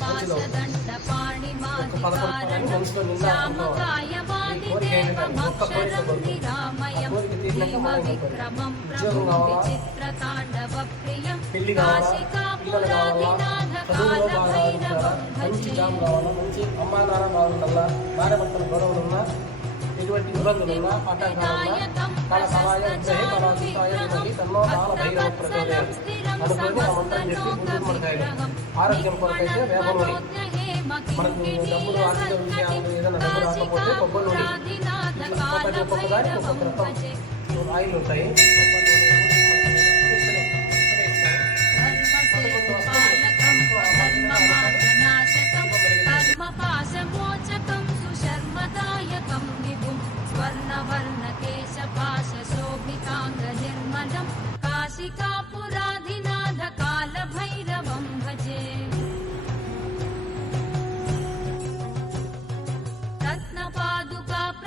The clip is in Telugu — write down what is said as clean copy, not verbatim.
మంచిలో ఒక 11 మనసులో నిండా అనుకోవాలి. ఈ కోరిక ఏంటంటే ఒక్క కోరిక కోరుకు. ఆ కోరిక తీరినాక మనం ఉద్యోగం కావాలా, పెళ్లి కావాలా, పిల్లలు కావాలా, చదువులో బాగా రావాలా, మంచి జాబ్ కావాలా, మంచి అమ్మా నాన్న బాగుండాలా, భార్య భర్తల గొడవలు ఉన్నా, ఎటువంటి ఇబ్బందులు ఉన్నా, ఆటంకాలున్నా, తన సహాయ విగ్రహే పరాజితాయ ధీమహి తన్నో బాల భైరవ ప్రచోదయాత్ అనుకొని ఆ మంత్రం చెప్పి ముందుకు మనకాయ. ఆరోగ్యం కొరకైతే వేప నూనె, మనకు డబ్బులు ఆర్థిక విషయాలు ఏదైనా డబ్బు రాకపోతే కొబ్బరి నూనె, ఒక్కొక్క దానికి ఒక్కొక్క రకం ఆయిల్ ఉంటాయి.